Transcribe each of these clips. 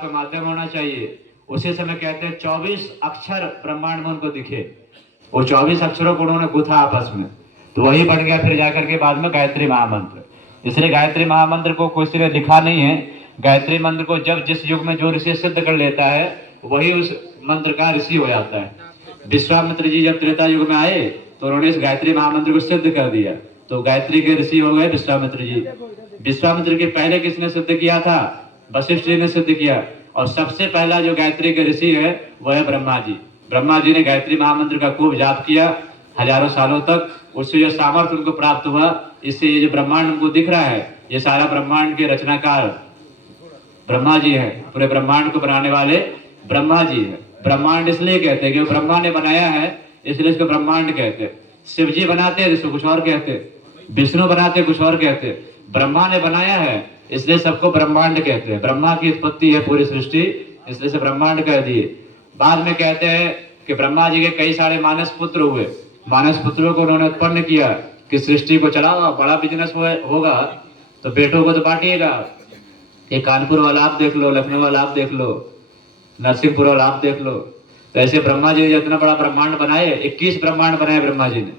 आपका माध्यम होना चाहिए। उसी समय कहते हैं 24 अक्षर ब्रह्मांड में उनको दिखे, वो 24 अक्षरों को उन्होंने गुथा आपस में, तो वही बन गया फिर जाकर के बाद में गायत्री महामंत्र। इसलिए गायत्री महामंत्र को किसी ने लिखा नहीं है। गायत्री मंत्र को जब जिस युग में जो ऋषि सिद्ध कर लेता है वही उस मंत्र का ऋषि हो जाता है। विश्वामित्र जी जब त्रेता युग में आए तो उन्होंने इस गायत्री महामंत्र को सिद्ध कर दिया, तो गायत्री के ऋषि हो गए विश्वामित्र जी। विश्वामित्र के पहले किसने सिद्ध किया था? वशिष्ठ जी ने सिद्ध किया। और सबसे पहला जो गायत्री के ऋषि है वह है ब्रह्मा जी। ब्रह्मा जी ने गायत्री महामंत्र का खूब जाप किया हजारों सालों तक, उससे जो सामर्थ्य उनको प्राप्त हुआ, इससे ये जो ब्रह्मांड उनको दिख रहा है, ये सारा ब्रह्मांड के रचनाकार ब्रह्मा जी है। पूरे ब्रह्मांड को बनाने वाले ब्रह्मा जी है। ब्रह्मांड इसलिए कहते हैं कि ब्रह्मा ने बनाया है, इसलिए इसको ब्रह्मांड कहते हैं। शिव जी बनाते हैं इसको कुछ और कहते हैं, विष्णु बनाते कुछ और कहते हैं, ब्रह्मा ने बनाया है इसलिए सबको ब्रह्मांड कहते हैं। ब्रह्मा की उत्पत्ति है पूरी सृष्टि, इसलिए से ब्रह्मांड कह दिए। बाद में कहते हैं कि ब्रह्मा जी के कई सारे मानस पुत्र हुए, मानस पुत्रों को उन्होंने उत्पन्न किया कि सृष्टि को चलाओ, बड़ा बिजनेस होगा तो बेटों को तो बांटिएगा। ये कानपुर वाला आप देख लो, लखनऊ वाला आप देख लो, नरसिंहपुर वाला आप देख लो। तो ऐसे ब्रह्मा जी ने जितना बड़ा ब्रह्मांड बनाए, 21 ब्रह्मांड बनाए ब्रह्मा जी ने।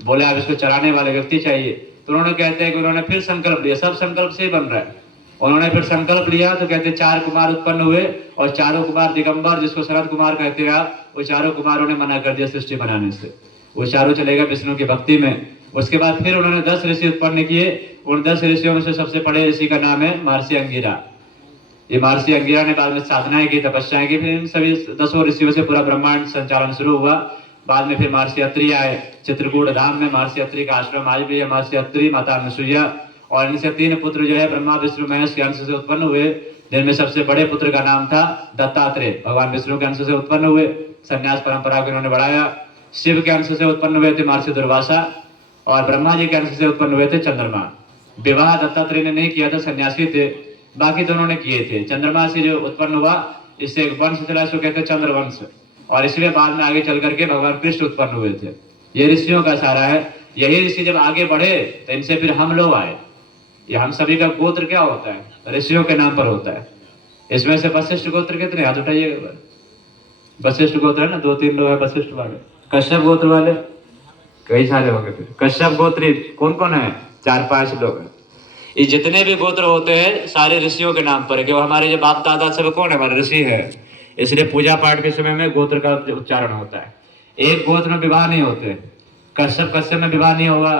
बोले आप इसको चलाने वाले व्यक्ति चाहिए, तो उन्होंने कहते हैं कि उन्होंने फिर संकल्प लिया, सब संकल्प से ही बन रहा है। उन्होंने फिर संकल्प लिया तो कहते 4 कुमार उत्पन्न हुए, और चारों कुमार दिगंबर, जिसको शरद कुमार कहते हैं आप, वो चारों कुमारों ने मना कर दिया सृष्टि बनाने से। वो चारों चलेगा विष्णु की भक्ति में। उसके बाद फिर उन्होंने 10 ऋषि उत्पन्न किए। उन 10 ऋषियों में से सबसे बड़े ऋषि का नाम है महर्षि अंगिरा। ये महर्षि अंगिरा ने बाद में साधनाएं की, तपस्याएं की, फिर इन सभी 10 ऋषियों से पूरा ब्रह्मांड संचालन शुरू हुआ। बाद में फिर महर्षि अत्रि आए, चित्रकूट धाम में महर्षि अत्रि का आश्रम आज भी है, महर्षि अत्रि, माता अनसुईया। और इनसे 3 पुत्र जो है ब्रह्मा विष्णु महेश के अंश से उत्पन्न हुए, जिनमें सबसे बड़े पुत्र का नाम था दत्तात्रेय, भगवान विष्णु के अंश से उत्पन्न हुए, संन्यास परंपरा को इन्होंने बढ़ाया। शिव के अंश से उत्पन्न हुए थे महर्षि दुर्वासा, और ब्रह्मा जी के अंश से उत्पन्न हुए थे चंद्रमा। विवाह दत्तात्रेय ने नहीं किया था, सन्यासी थे, बाकी दोनों ने किए थे। चंद्रमा से जो उत्पन्न हुआ, इससे एक वंश चला, इसको कहते हैं चंद्रवंश, और इसलिए बाद में आगे चल करके भगवान कृष्ण उत्पन्न हुए थे। ये ऋषियों का सारा है। यही ऋषि जब आगे बढ़े तो इनसे फिर हम लोग आए। ये हम सभी का गोत्र क्या होता है? ऋषियों के नाम पर होता है। इसमें से वशिष्ठ गोत्र कितने? हाथ उठाइएगा। वशिष्ठ गोत्र है ना, 2-3 लोग है वशिष्ठ वाले। कश्यप गोत्र वाले कई सारे हो गए। फिर कश्यप गोत्री कौन कौन है? 4-5 लोग हैं। ये जितने भी गोत्र होते हैं सारे ऋषियों के नाम पर है, कि वो हमारे जो बाप दादा सब कौन है? हमारे ऋषि है। इसलिए पूजा पाठ के समय में गोत्र का उच्चारण होता है। एक गोत्र में विवाह नहीं होते। कश्यप में विवाह नहीं होगा,